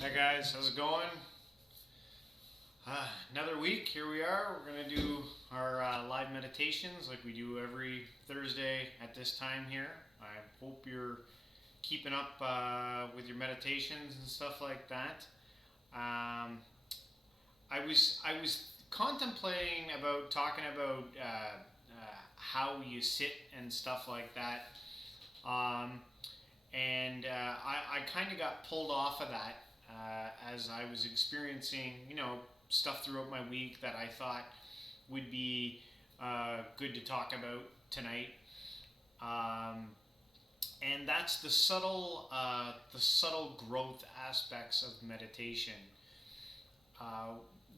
Hi guys, how's it going? Another week, here we are. We're going to do our live meditations like we do every Thursday at this time here. I hope you're keeping up with your meditations and stuff like that. Um, I was contemplating about talking about how you sit and stuff like that. Um, and I kind of got pulled off of that as I was experiencing, stuff throughout my week that I thought would be good to talk about tonight. Um, and that's the subtle growth aspects of meditation. Uh,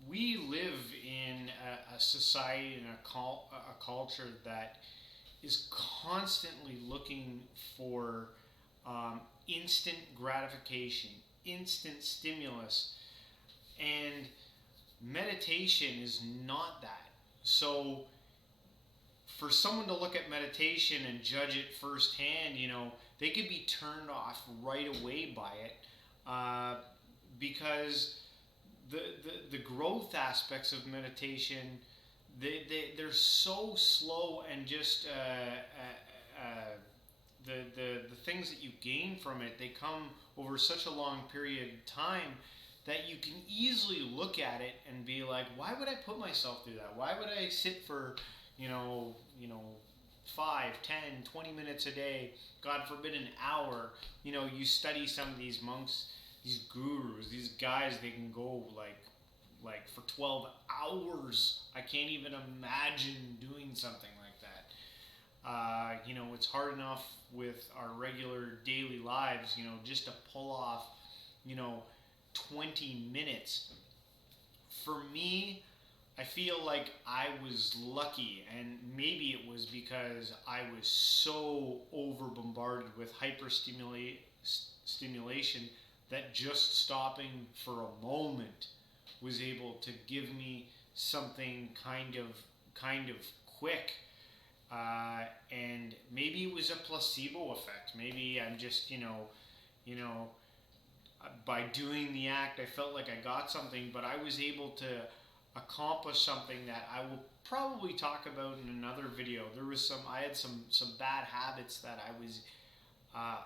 we live in a society and a culture that is constantly looking for instant gratification, instant stimulus, and meditation is not that. So, for someone to look at meditation and judge it firsthand, they could be turned off right away by it because the growth aspects of meditation they're so slow and just the things that you gain from it, they come over such a long period of time that you can easily look at it and be like, why would I put myself through that? Why would I sit for, you know, 5, 10, 20 minutes a day, God forbid an hour? You study some of these monks, these gurus, these guys, they can go like for 12 hours. I can't even imagine doing something like that. It's hard enough with our regular daily lives, just to pull off, you know, 20 minutes. For me, I feel like I was lucky, and maybe it was because I was so over bombarded with stimulation that just stopping for a moment was able to give me something kind of quick, and maybe it was a placebo effect. Maybe I'm just you know by doing the act, I felt like I got something, but I was able to accomplish something that I will probably talk about in another video. I had some bad habits that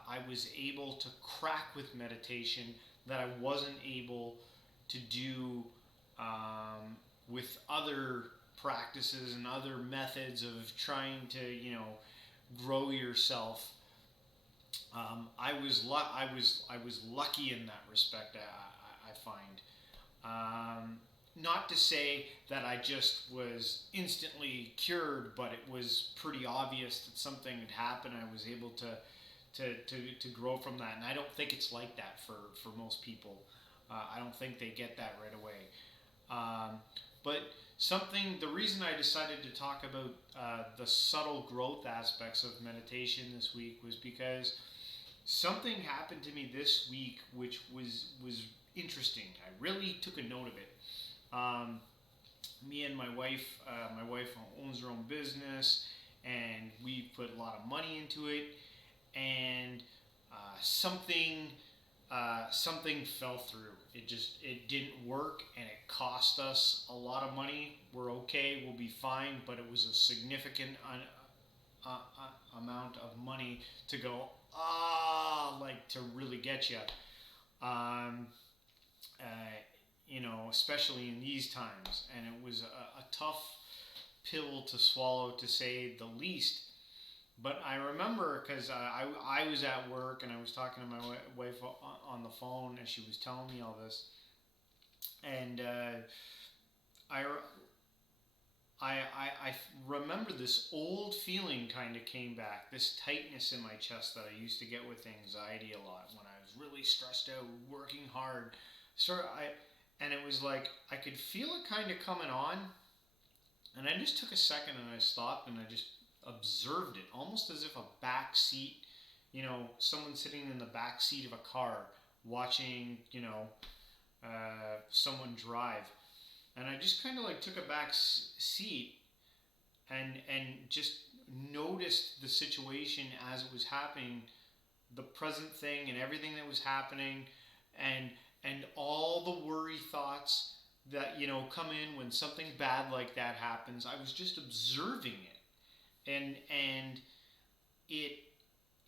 I was able to crack with meditation that I wasn't able to do with other practices and other methods of trying to grow yourself. I was lucky in that respect. I find. Not to say that I just was instantly cured, but it was pretty obvious that something had happened. I was able to grow from that, and I don't think it's like that for most people. I don't think they get that right away. But the reason I decided to talk about the subtle growth aspects of meditation this week was because something happened to me this week which was interesting. I really took a note of it. Um, Me and my wife owns her own business, and we put a lot of money into it. And something fell through. It didn't work, and it cost us a lot of money. We're okay. We'll be fine. But it was a significant amount of money to go like to really get you. Um, uh, Especially in these times, and it was a tough pill to swallow, to say the least. But I remember because I was at work and I was talking to my wife on the phone, and she was telling me all this. And I, I remember this old feeling kind of came back, this tightness in my chest that I used to get with anxiety a lot when I was really stressed out, working hard. And it was like I could feel it kind of coming on, and I just took a second and I stopped and I just observed it, almost as if a back seat, someone sitting in the back seat of a car watching, someone drive. And I just kind of like took a back seat and just noticed the situation as it was happening, the present thing and everything that was happening, and and all the worry thoughts that come in when something bad like that happens. I was just observing it, and it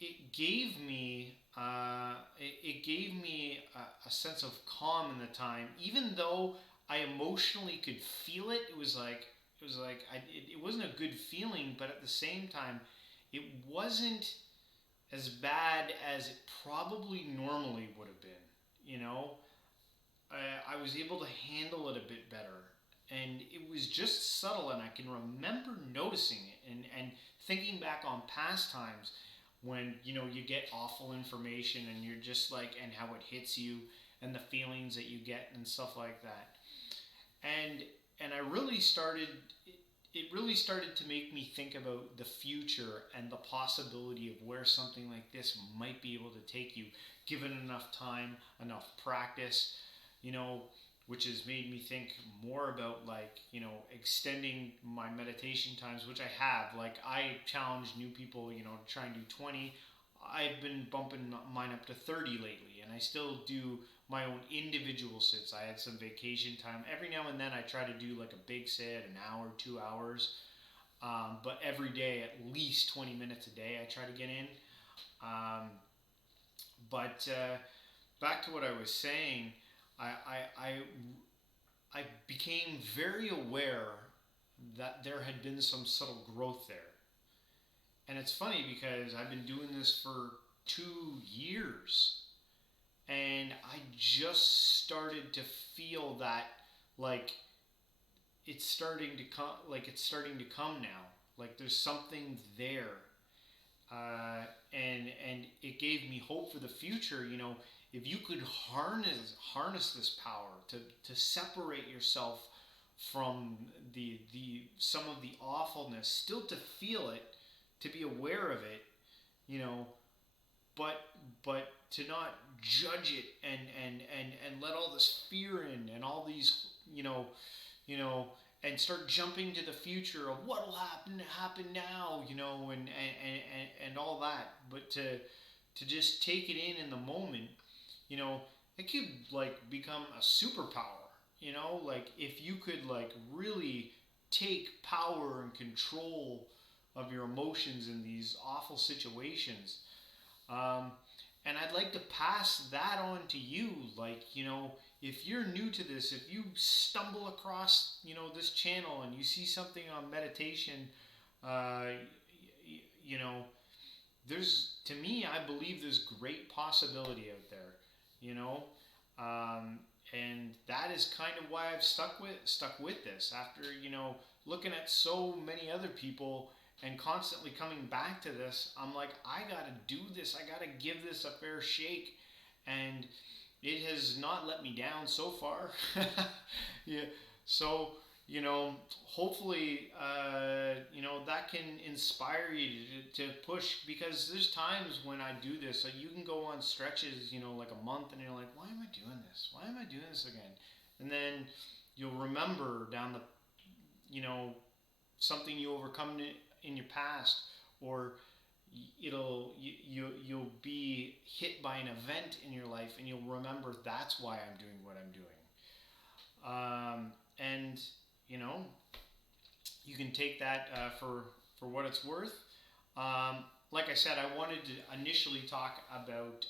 it gave me it gave me a sense of calm in the time, even though I emotionally could feel it. It wasn't a good feeling, but at the same time, it wasn't as bad as it probably normally would have been. You know, I was able to handle it a bit better. And it was just subtle, and I can remember noticing it and thinking back on past times when you get awful information and you're just like, and how it hits you and the feelings that you get and stuff like that. And I really started it really started to make me think about the future and the possibility of where something like this might be able to take you, given enough time, enough practice, you know, which has made me think more about, like, extending my meditation times, which I have. Like, I challenge new people, to try and do 20. I've been bumping mine up to 30 lately, and I still do my own individual sits. I had some vacation time. Every now and then I try to do like a big sit, an hour, 2 hours. But every day, at least 20 minutes a day, I try to get in. Um, but back to what I was saying, I, I, I, I became very aware that there had been some subtle growth there. And it's funny because I've been doing this for 2 years, and I just started to feel that, like, it's starting to come now. Like, there's something there, and it gave me hope for the future. If you could harness this power to separate yourself from the some of the awfulness, still to feel it, to be aware of it, you know, but to not judge it and let all this fear in and all these, you know and start jumping to the future of what will happen now, and all that. But to just take it in the moment, you know it could, like, become a superpower. Like, if you could, like, really take power and control of your emotions in these awful situations. um, and I'd like to pass that on to you. Like, if you're new to this, if you stumble across, this channel, and you see something on meditation, uh, you know, to me, I believe there's great possibility out there, you know, um, and that is kind of why I've stuck with this after, looking at so many other people and constantly coming back to this. I'm like, I gotta do this. I gotta give this a fair shake, and it has not let me down so far. Yeah. So, hopefully, that can inspire you to push, because there's times when I do this. So you can go on stretches, like a month, and you're like, why am I doing this? Why am I doing this again? And then you'll remember down the, something you overcome in your past, or you'll be hit by an event in your life, and you'll remember that's why I'm doing what I'm doing. And you know you can take that for what it's worth. Like I said, I wanted to initially talk about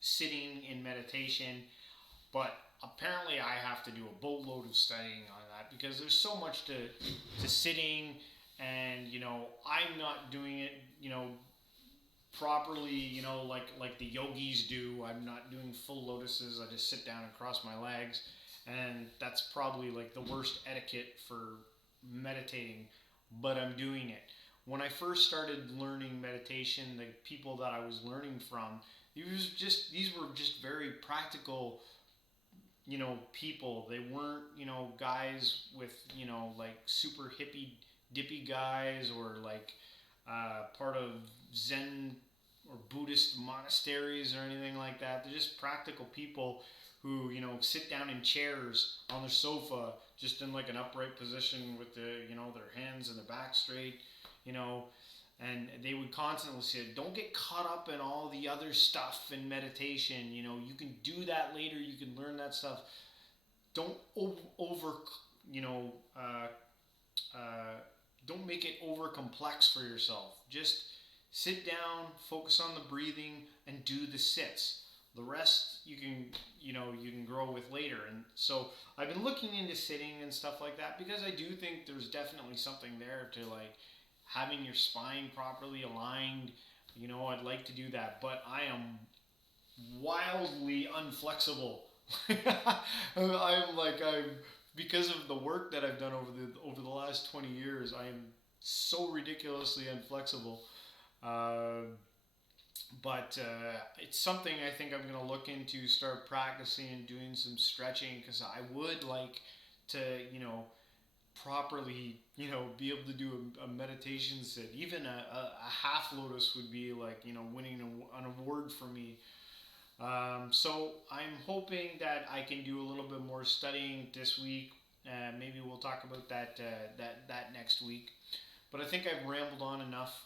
sitting in meditation, but apparently I have to do a boatload of studying on that, because there's so much to sitting, and I'm not doing it properly, like the yogis do. I'm not doing full lotuses. I just sit down and cross my legs, and that's probably like the worst etiquette for meditating, but I'm doing it. When I first started learning meditation, the people that I was learning from, these were just very practical, people. They weren't, guys with, like super hippy dippy guys, or like part of Zen or Buddhist monasteries or anything like that. They're just practical people who, sit down in chairs on their sofa, just in like an upright position with their hands and their back straight, you know, and they would constantly say, don't get caught up in all the other stuff in meditation. You know, you can do that later, you can learn that stuff. Don't over, you know, uh, don't make it over complex for yourself. Just sit down, focus on the breathing, and do the sits. The rest you can, you can grow with later. And so I've been looking into sitting and stuff like that because I do think there's definitely something there to like having your spine properly aligned. You know, I'd like to do that, but I am wildly unflexible. I'm because of the work that I've done over the last 20 years. I am so ridiculously inflexible. Uh, but it's something I think I'm going to look into, start practicing and doing some stretching because I would like to, properly, be able to do a meditation sit. Even a half lotus would be like, winning an award for me. So I'm hoping that I can do a little bit more studying this week. Maybe we'll talk about that next week. But I think I've rambled on enough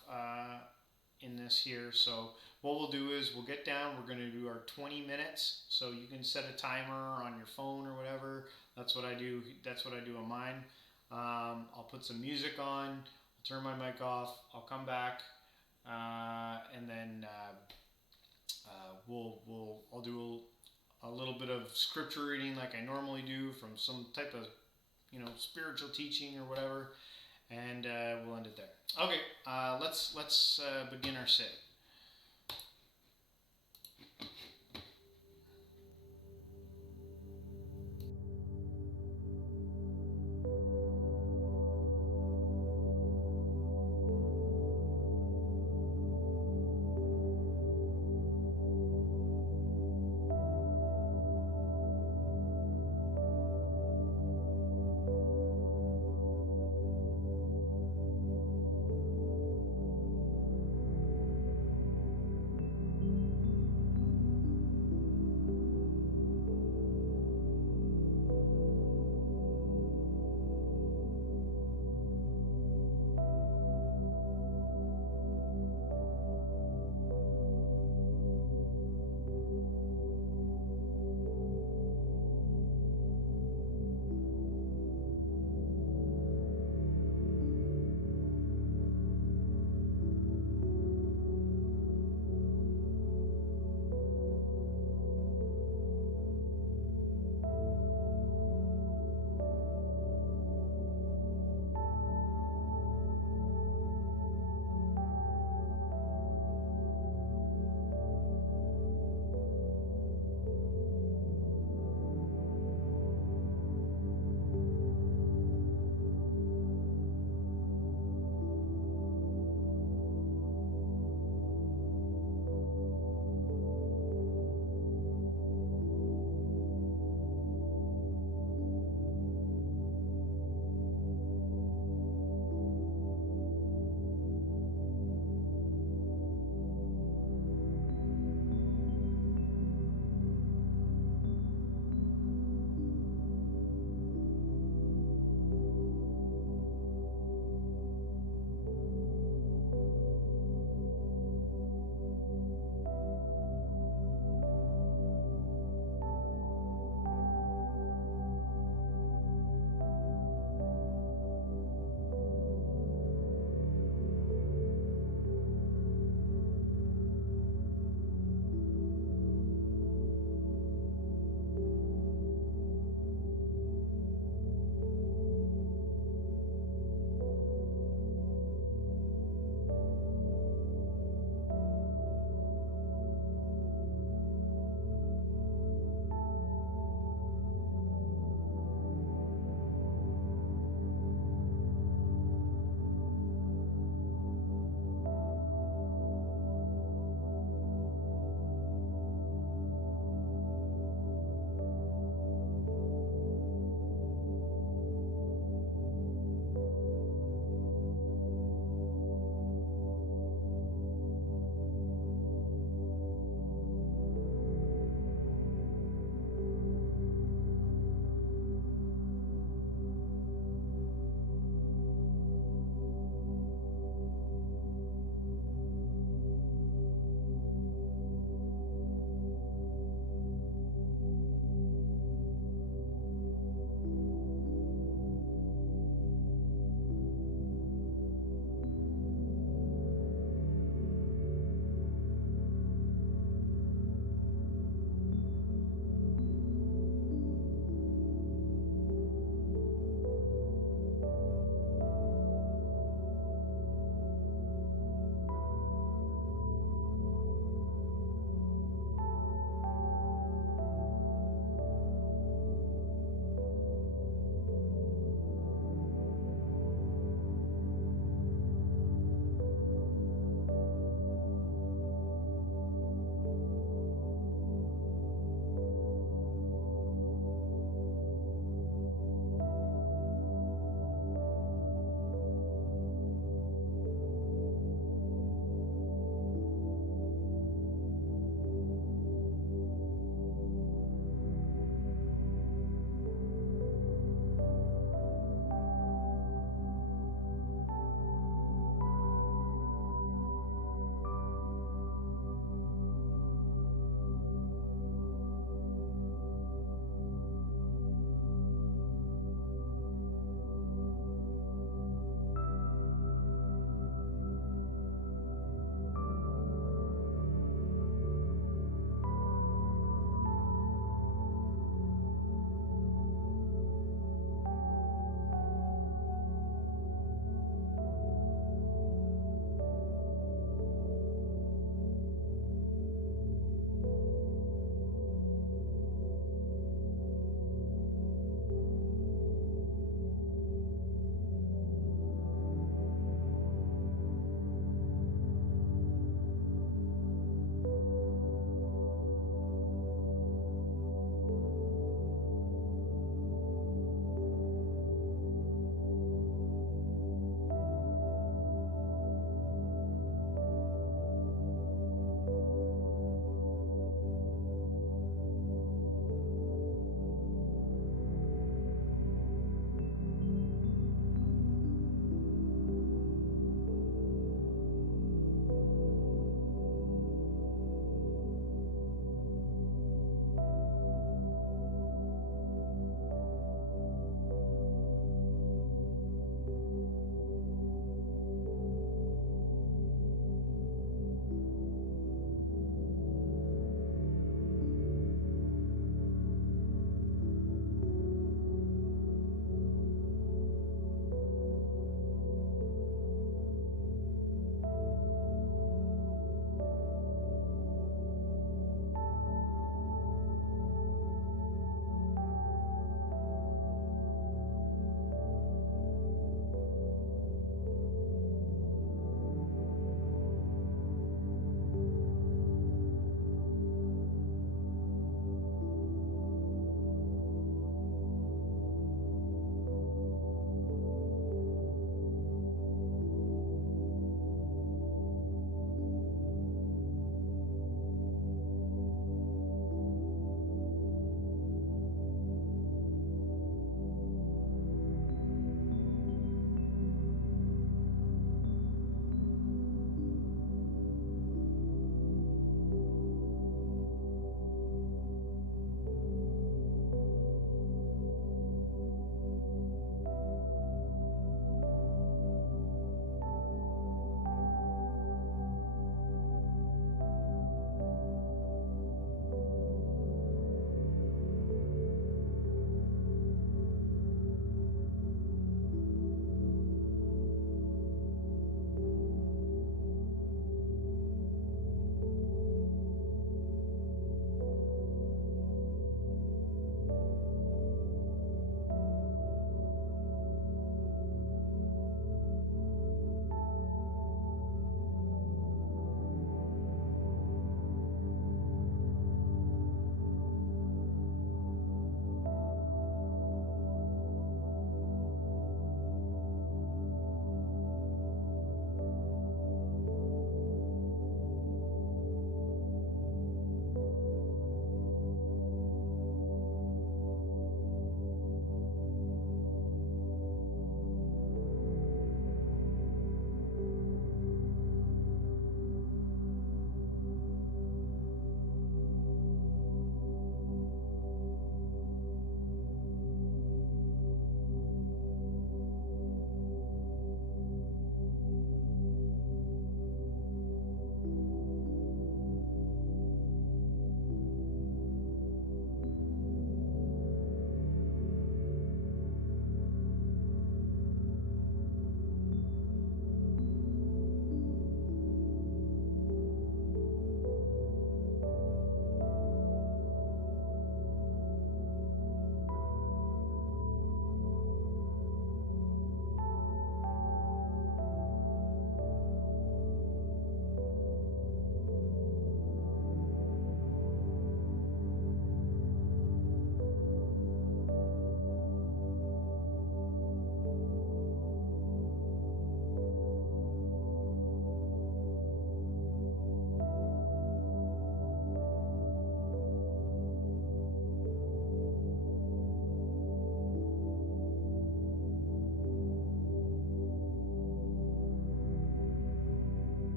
in this here. So what we'll do is we'll get down. We're going to do our 20 minutes. So you can set a timer on your phone or whatever. That's what I do. That's what I do on mine. I'll put some music on. I'll turn my mic off. I'll come back, and then I'll do a little bit of scripture reading like I normally do from some type of spiritual teaching or whatever, and we'll end it there. Okay, let's begin our sit.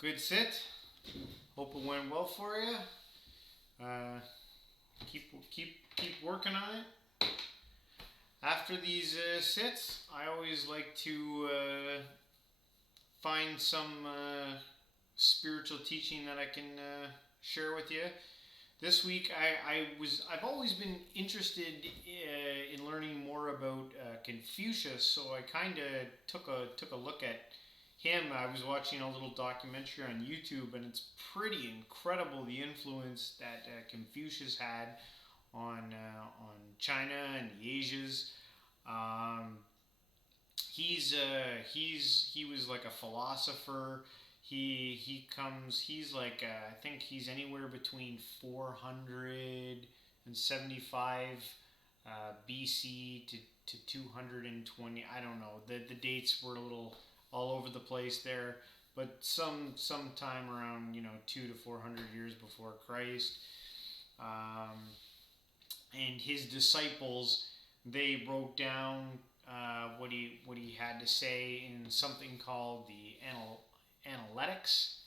Good sit. Hope it went well for you. Keep working on it. After these sits, I always like to find some spiritual teaching that I can share with you. This week, I've always been interested in learning more about Confucius, so I kind of took a look at him. I was watching a little documentary on YouTube, and it's pretty incredible the influence that Confucius had on China and the Asias. He was like a philosopher. He's like I think he's anywhere between 475 BC to 220. I don't know. The dates were a little all over the place there, but sometime around 2 to 400 years before Christ. And his disciples, they wrote down what he had to say in something called the Analects.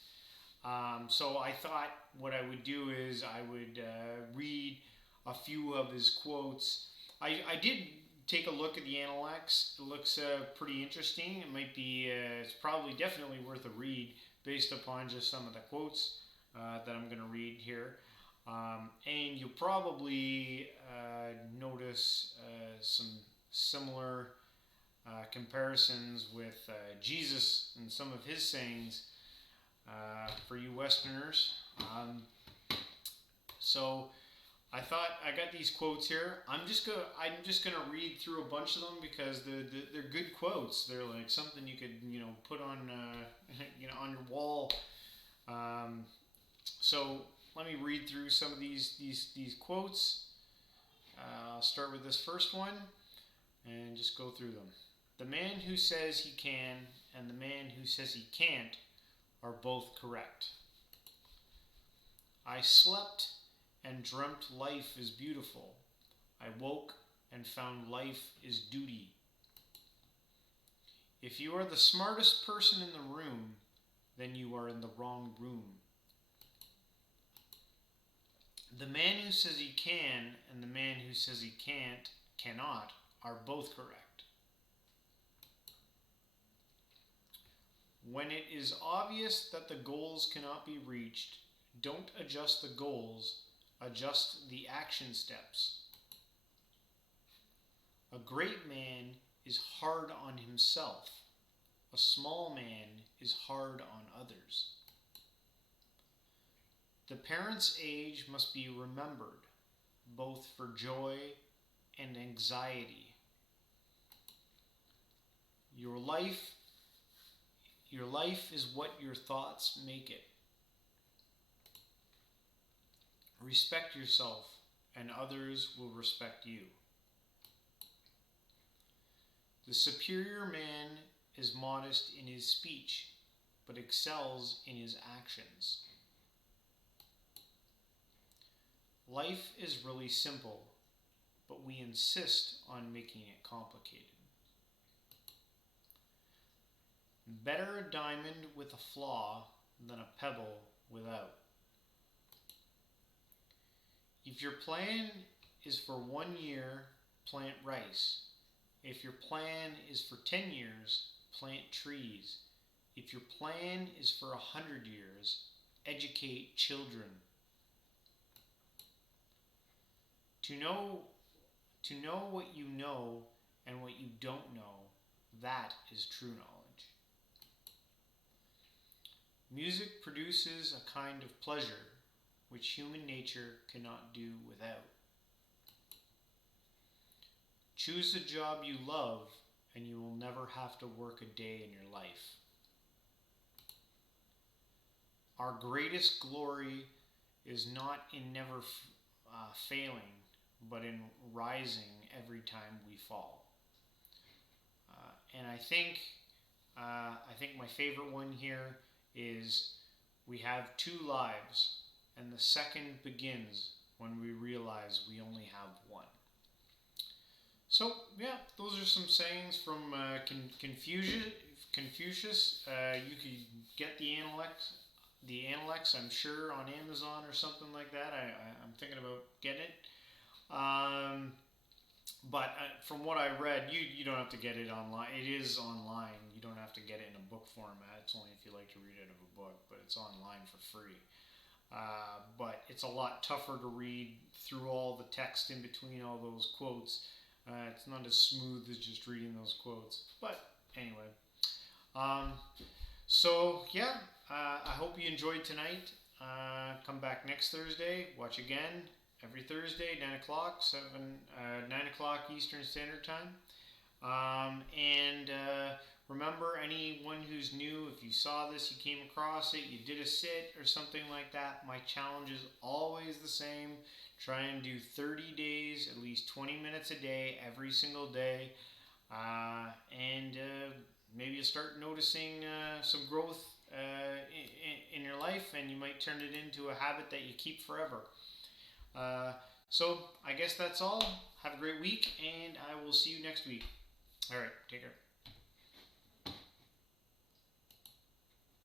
So I thought what I would do is I would read a few of his quotes. I did take a look at the Analects. It looks pretty interesting. It might be, it's probably definitely worth a read based upon just some of the quotes that I'm going to read here. And you'll probably notice some similar comparisons with Jesus and some of his sayings for you Westerners. So I thought I got these quotes here. I'm just gonna read through a bunch of them because they're good quotes. They're like something you could put on on your wall. So let me read through some of these quotes. I'll start with this first one and just go through them. The man who says he can and the man who says he can't are both correct. I slept and dreamt life is beautiful. I woke and found life is duty. If you are the smartest person in the room, then you are in the wrong room. The man who says he can and the man who says he cannot, are both correct. When it is obvious that the goals cannot be reached, don't adjust the goals, adjust the action steps. A great man is hard on himself. A small man is hard on others. The parent's age must be remembered, both for joy and anxiety. Your life is what your thoughts make it. Respect yourself, and others will respect you. The superior man is modest in his speech, but excels in his actions. Life is really simple, but we insist on making it complicated. Better a diamond with a flaw than a pebble without. If your plan is for 1 year, plant rice. If your plan is for 10 years, plant trees. If your plan is for 100 years, educate children. To know what you know and what you don't know, that is true knowledge. Music produces a kind of pleasure which human nature cannot do without. Choose a job you love and you will never have to work a day in your life. Our greatest glory is not in never failing, but in rising every time we fall. And I think my favorite one here is we have 2 lives, and the second begins when we realize we only have one. So yeah, those are some sayings from Confucius. You could get the Analects, I'm sure, on Amazon or something like that. I'm thinking about getting it. Um, but from what I read, you don't have to get it online. It is online. You don't have to get it in a book format. It's only if you like to read it of a book, but it's online for free. But it's a lot tougher to read through all the text in between all those quotes. It's not as smooth as just reading those quotes. But anyway, um, so yeah, I hope you enjoyed tonight. Come back next Thursday. Watch again every Thursday, 9 o'clock, 9 o'clock Eastern Standard Time. And remember, anyone who's new, if you saw this, you came across it, you did a sit or something like that, my challenge is always the same. Try and do 30 days, at least 20 minutes a day, every single day. And maybe you'll start noticing some growth in your life, and you might turn it into a habit that you keep forever. So I guess that's all. Have a great week, and I will see you next week. All right, take care.